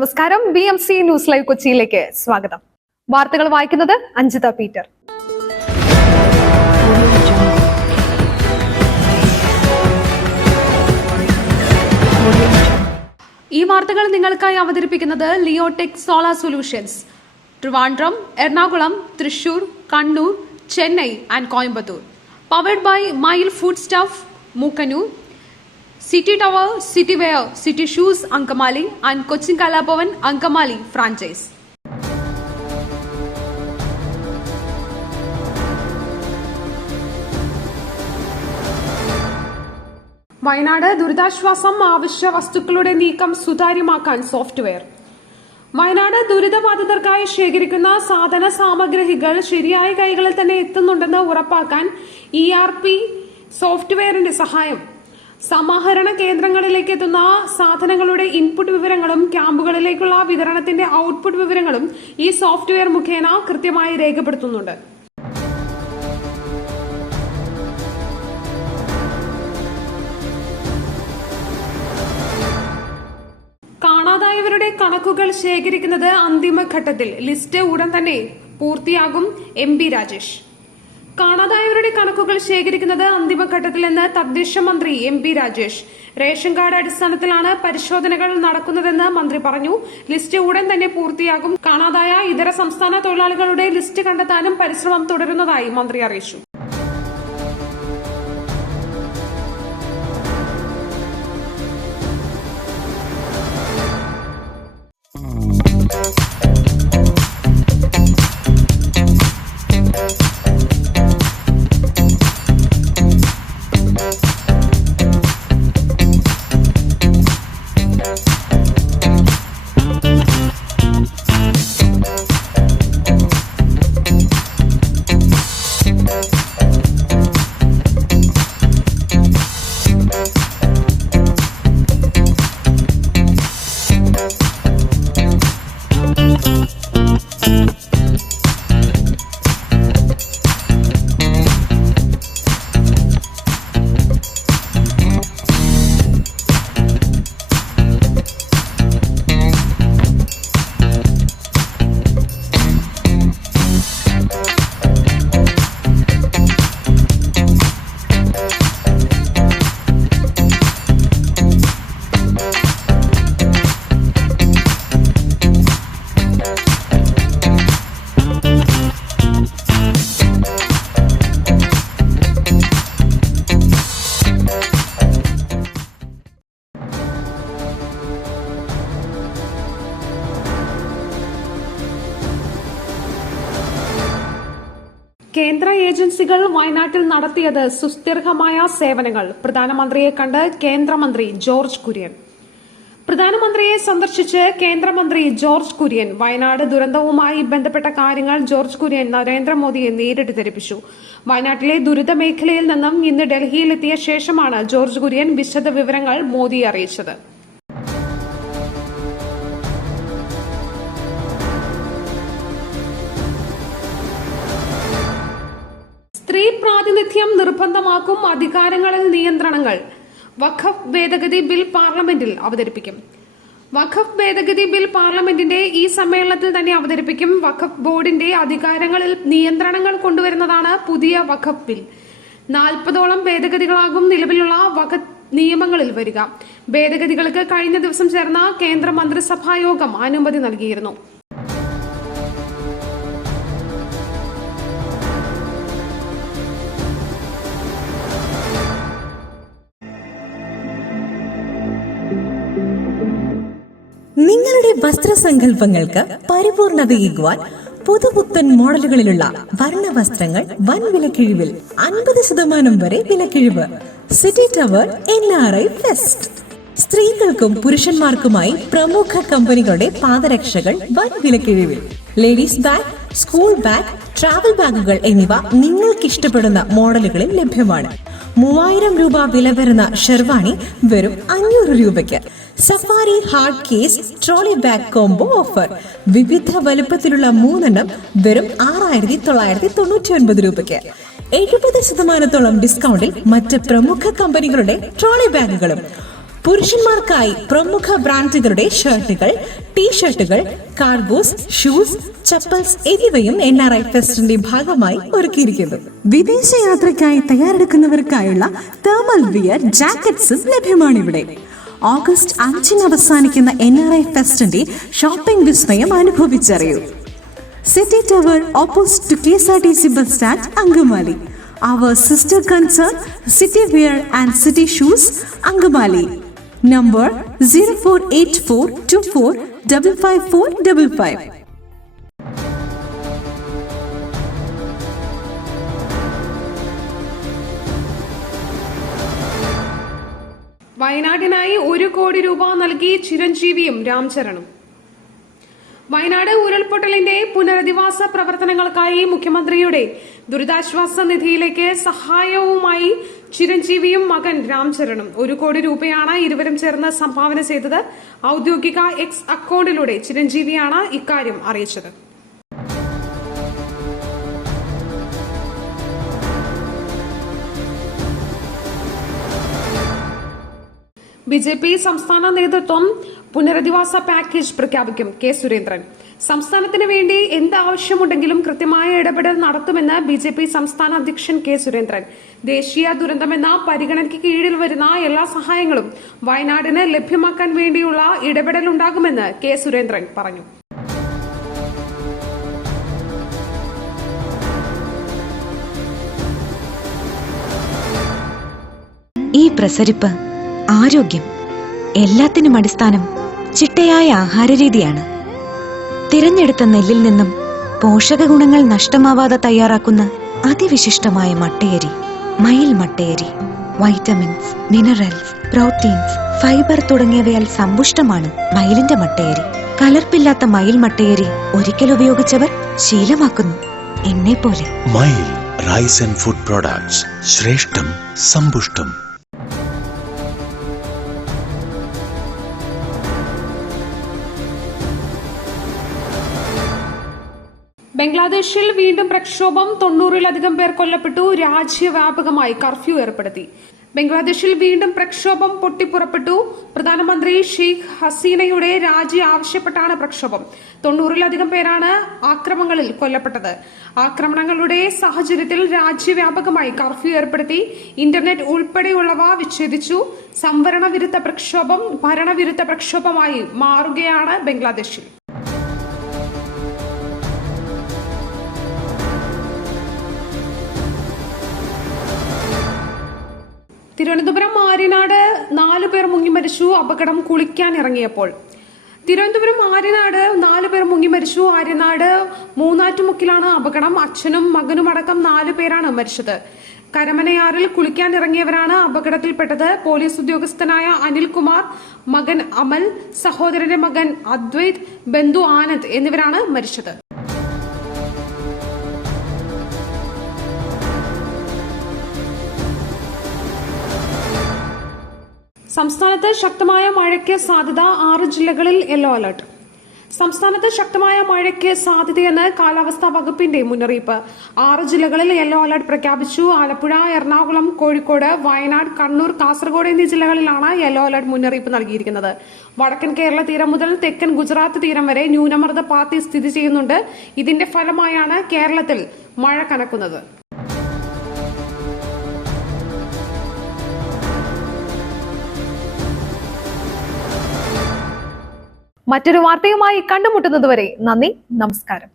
നമസ്കാരം. BMC news live കൊച്ചിയിലേക്ക് സ്വാഗതം. വാർത്തകൾ വായിക്കുന്നത് അഞ്ജിത പീറ്റർ. ഈ വാർത്തകൾ നിങ്ങൾക്കായി അവതരിപ്പിക്കുന്നത് Leotech solar solutions, Trivandrum, Ernakulam, Thrissur, Kannur, Chennai and Coimbatore. Powered by mile food stuff, Mookkannoor, City Tower, City Wear, City Shoes, Ankamali and Cochin Kalapavan, Ankamali franchise. Wayanad ദുരിതാശ്വാസം ആവശ്യ വസ്തുക്കളുടെ നീക്കം സുതാര്യമാക്കാൻ സോഫ്റ്റ്വെയർ. വയനാട് ദുരിതബാധിതർക്കായി ശേഖരിക്കുന്ന സാധന സാമഗ്രികൾ ശരിയായ കൈകളിൽ തന്നെ എത്തുന്നുണ്ടെന്ന് ഉറപ്പാക്കാൻ ERP സോഫ്റ്റ്വെയറിന്റെ സഹായം. സമാഹരണ കേന്ദ്രങ്ങളിലേക്ക് എത്തുന്ന സാധനങ്ങളുടെ ഇൻപുട്ട് വിവരങ്ങളും ക്യാമ്പുകളിലേക്കുള്ള വിതരണത്തിന്റെ ഔട്ട്പുട്ട് വിവരങ്ങളും ഈ സോഫ്റ്റ്വെയർ മുഖേന കൃത്യമായി രേഖപ്പെടുത്തുന്നുണ്ട്. കാണാതായവരുടെ കണക്കുകൾ ശേഖരിക്കുന്നത് അന്തിമഘട്ടത്തിൽ. ലിസ്റ്റ് ഉടൻ തന്നെ പൂർത്തിയാകും. MP രാജേഷ്. കാണാതായവരുടെ കണക്കുകൾ ശേഖരിക്കുന്നത് അന്തിമഘട്ടത്തിലെന്ന് തദ്ദേശ മന്ത്രി MP രാജേഷ്. റേഷൻ കാർഡ് അടിസ്ഥാനത്തിലാണ് പരിശോധനകൾ നടക്കുന്നതെന്ന് മന്ത്രി പറഞ്ഞു. ലിസ്റ്റ് ഉടൻ തന്നെ പൂർത്തിയാകും. കാണാതായ ഇതര സംസ്ഥാന തൊഴിലാളികളുടെ ലിസ്റ്റ് കണ്ടെത്താനും പരിശ്രമം തുടരുന്നതായി മന്ത്രി അറിയിച്ചു. കേന്ദ്ര ഏജൻസികൾ വയനാട്ടിൽ നടത്തിയത് സുസ്ഥിരമായ സേവനങ്ങൾ. പ്രധാനമന്ത്രിയെ കണ്ട് കേന്ദ്രമന്ത്രി ജോർജ് കുര്യൻ. പ്രധാനമന്ത്രിയെ സന്ദർശിച്ച് കേന്ദ്രമന്ത്രി ജോർജ് കുര്യൻ. വയനാട് ദുരന്തവുമായി ബന്ധപ്പെട്ട കാര്യങ്ങൾ ജോർജ് കുര്യൻ നരേന്ദ്രമോദിയെ നേരിട്ട് ധരിപ്പിച്ചു. വയനാട്ടിലെ ദുരിത മേഖലയിൽ നിന്നും ഇന്ന് ഡൽഹിയിലെത്തിയ ശേഷമാണ് ജോർജ് കുര്യൻ വിശദ വിവരങ്ങൾ മോദിയെ അറിയിച്ചത്. സ്ത്രീ പ്രാതിനിധ്യം നിർബന്ധമാക്കും, അധികാരങ്ങളിൽ നിയന്ത്രണങ്ങൾ. വഖഫ് ഭേദഗതി ബിൽ പാർലമെന്റിൽ അവതരിപ്പിക്കും. വഖഫ് ഭേദഗതി ബിൽ പാർലമെന്റിന്റെ ഈ സമ്മേളനത്തിൽ തന്നെ അവതരിപ്പിക്കും. വഖഫ് ബോർഡിന്റെ അധികാരങ്ങളിൽ നിയന്ത്രണങ്ങൾ കൊണ്ടുവരുന്നതാണ് പുതിയ വഖഫ് ബിൽ. 40ഓളം ഭേദഗതികളാകും നിലവിലുള്ള വഖഫ് നിയമങ്ങളിൽ വരിക. ഭേദഗതികൾക്ക് കഴിഞ്ഞ ദിവസം ചേർന്ന കേന്ദ്ര മന്ത്രിസഭാ യോഗം അനുമതി നൽകിയിരുന്നു. നിങ്ങളുടെ വസ്ത്രസങ്കല്പങ്ങൾക്ക് പരിപൂർണതയേകുവാൻ പുതുപുത്തൻ മോഡലുകളിലുള്ള വർണ്ണ വസ്ത്രങ്ങൾ വൻ വിലക്കിഴിവിൽ 50% വരെ വിലക്കിഴിവ്. City tower NRI fest. സ്ത്രീകൾക്കും പുരുഷന്മാർക്കുമായി പ്രമുഖ കമ്പനികളുടെ പാദരക്ഷകൾ വൻ വിലക്കിഴിവിൽ. Ladies bag, school bag, travel ബാഗുകൾ എന്നിവ നിങ്ങൾക്ക് ഇഷ്ടപ്പെടുന്ന മോഡലുകളിൽ ലഭ്യമാണ്. 3000 രൂപ വില വരുന്ന ഷെർവാണി വെറും 500 രൂപയ്ക്ക്. Safari hard case trolley bag combo offer. വിവിധ വലുപ്പത്തിലുള്ള 3 വെറും 6999 രൂപയ്ക്ക്. 70% ഡിസ്കൗണ്ടിൽ മറ്റ് പ്രമുഖ കമ്പനികളുടെ ട്രോളി ബാഗുകളും. പുരുഷന്മാർക്കായി പ്രമുഖ ബ്രാൻഡുകളുടെ ഷർട്ടുകൾ, ടീഷർട്ടുകൾ, കാർഗോസ്, ഷൂസ്, ചപ്പൽസ് എന്നിവയും NRI ഫെസ്റ്റിന്റെ ഭാഗമായി ഒരുക്കിയിരിക്കുന്നു. വിദേശയാത്രയ്ക്കായി തയ്യാറെടുക്കുന്നവർക്കായുള്ള തേർമൽ വിയർ, ജാക്കറ്റ്സും ലഭ്യമാണിവിടെ. ഓഗസ്റ്റ് 5 അവസാനിക്കുന്ന NRI ഫെസ്റ്റിന്റെ ഷോപ്പിംഗ് വിസ്മയം അനുഭവിച്ചറിയൂ. City tower opposite to KSRTC bus stand, Angamaly. Our sister concern, City Wear and City Shoes, Angamali. Number 048424555555. വയനാടിനായി 1 കോടി രൂപ നൽകി ചിരഞ്ജീവിയും രാംചരണും. വയനാട് ഉരുൾപൊട്ടലിന്റെ പുനരധിവാസ പ്രവർത്തനങ്ങൾക്കായി മുഖ്യമന്ത്രിയുടെ ദുരിതാശ്വാസ നിധിയിലേക്ക് സഹായവുമായി ചിരഞ്ജീവിയും മകൻ രാംചരണും. 1 കോടി രൂപയാണ് ഇരുവരും ചേർന്ന് സംഭാവന ചെയ്തത്. ഔദ്യോഗിക X അക്കൗണ്ടിലൂടെ ചിരഞ്ജീവിയാണ് ഇക്കാര്യം അറിയിച്ചത്. BJP സംസ്ഥാന നേതൃത്വം പുനരധിവാസ പാക്കേജ് പ്രഖ്യാപിക്കും. കെ സുരേന്ദ്രൻ. സംസ്ഥാനത്തിന് വേണ്ടി എന്ത് ആവശ്യമുണ്ടെങ്കിലും കൃത്യമായ ഇടപെടൽ നടത്തുമെന്ന് BJP സംസ്ഥാന അധ്യക്ഷൻ കെ സുരേന്ദ്രൻ. ദേശീയ ദുരന്തമെന്ന പരിഗണനയ്ക്ക് കീഴിൽ വരുന്ന എല്ലാ സഹായങ്ങളും വയനാടിന് ലഭ്യമാക്കാൻ വേണ്ടിയുള്ള ഇടപെടൽ ഉണ്ടാകുമെന്ന് കെ സുരേന്ദ്രൻ പറഞ്ഞു. ഈ പ്രസരിപ്പ്, ആരോഗ്യം, എല്ലാത്തിനും അടിസ്ഥാനം ചിട്ടയായ ആഹാരരീതിയാണ്. തിരഞ്ഞെടുത്ത നെല്ലിൽ നിന്നും പോഷക ഗുണങ്ങൾ നഷ്ടമാവാതെ തയ്യാറാക്കുന്ന അതിവിശിഷ്ടമായ മട്ടയരി, മയിൽ മട്ടയരി. വൈറ്റമിൻസ്, മിനറൽസ്, പ്രോട്ടീൻസ്, ഫൈബർ തുടങ്ങിയവയാൽ സമ്പുഷ്ടമാണ് മയിലിന്റെ മട്ടയരി. കലർപ്പില്ലാത്ത മയിൽ മട്ടയരി ഒരിക്കൽ ഉപയോഗിച്ചവർ ശീലമാക്കുന്നു, എന്നെ പോലെ. മയിൽ റൈസ് ആൻഡ് ഫുഡ് പ്രോഡക്ട്സ്, ശ്രേഷ്ഠം, സമ്പുഷ്ടം. ബംഗ്ലാദേശിൽ വീണ്ടും പ്രക്ഷോഭം. 90-ലധികം പേർ കൊല്ലപ്പെട്ടു. രാജ്യവ്യാപകമായി കർഫ്യൂ ഏർപ്പെടുത്തി. ബംഗ്ലാദേശിൽ വീണ്ടും പ്രക്ഷോഭം പൊട്ടിപ്പുറപ്പെട്ടു. പ്രധാനമന്ത്രി ഷെയ്ഖ് ഹസീനയുടെ രാജി ആവശ്യപ്പെട്ടാണ് പ്രക്ഷോഭം. 90-ലധികം പേരാണ് ആക്രമണങ്ങളിൽ കൊല്ലപ്പെട്ടത്. ആക്രമണങ്ങളുടെ സാഹചര്യത്തിൽ രാജ്യവ്യാപകമായി കർഫ്യൂ ഏർപ്പെടുത്തി. ഇന്റർനെറ്റ് ഉൾപ്പെടെയുള്ളവ വിച്ഛേദിച്ചു. സംവരണ വിരുദ്ധ പ്രക്ഷോഭം ഭരണവിരുദ്ധ പ്രക്ഷോഭമായി മാറുകയാണ് ബംഗ്ലാദേശിൽ. തിരുവനന്തപുരം ആര്യനാട് 4 പേർ മുങ്ങിമരിച്ചു. അപകടം കുളിക്കാനിറങ്ങിയപ്പോൾ. തിരുവനന്തപുരം ആര്യനാട് 4 പേർ മുങ്ങിമരിച്ചു. ആര്യനാട് മൂന്നാറ്റുമുക്കിലാണ് അപകടം. അച്ഛനും മകനുമടക്കം 4 പേരാണ് മരിച്ചത്. കരമനയാറിൽ കുളിക്കാനിറങ്ങിയവരാണ് അപകടത്തിൽപ്പെട്ടത്. പോലീസ് ഉദ്യോഗസ്ഥനായ അനിൽകുമാർ, മകൻ അമൽ, സഹോദരന്റെ മകൻ അദ്വൈത്, ബന്ധു ആനന്ദ് എന്നിവരാണ് മരിച്ചത്. സംസ്ഥാനത്ത് ശക്തമായ മഴയ്ക്ക് സാധ്യത. 6 ജില്ലകളിൽ യെല്ലോ അലർട്ട്. സംസ്ഥാനത്ത് ശക്തമായ മഴയ്ക്ക് സാധ്യതയെന്ന് കാലാവസ്ഥാ വകുപ്പിന്റെ മുന്നറിയിപ്പ്. 6 ജില്ലകളിൽ യെല്ലോ അലർട്ട് പ്രഖ്യാപിച്ചു. ആലപ്പുഴ, എറണാകുളം, കോഴിക്കോട്, വയനാട്, കണ്ണൂർ, കാസർഗോഡ് എന്നീ ജില്ലകളിലാണ് യെല്ലോ അലർട്ട് മുന്നറിയിപ്പ് നൽകിയിരിക്കുന്നത്. വടക്കൻ കേരള തീരം മുതൽ തെക്കൻ ഗുജറാത്ത് തീരം വരെ ന്യൂനമർദ്ദ പാത്തി സ്ഥിതി ചെയ്യുന്നുണ്ട്. ഇതിന്റെ ഫലമായാണ് കേരളത്തിൽ മഴ കനക്കുന്നത്. മറ്റൊരു വാർത്തയുമായി കണ്ടുമുട്ടുന്നതുവരെ നന്ദി, നമസ്കാരം.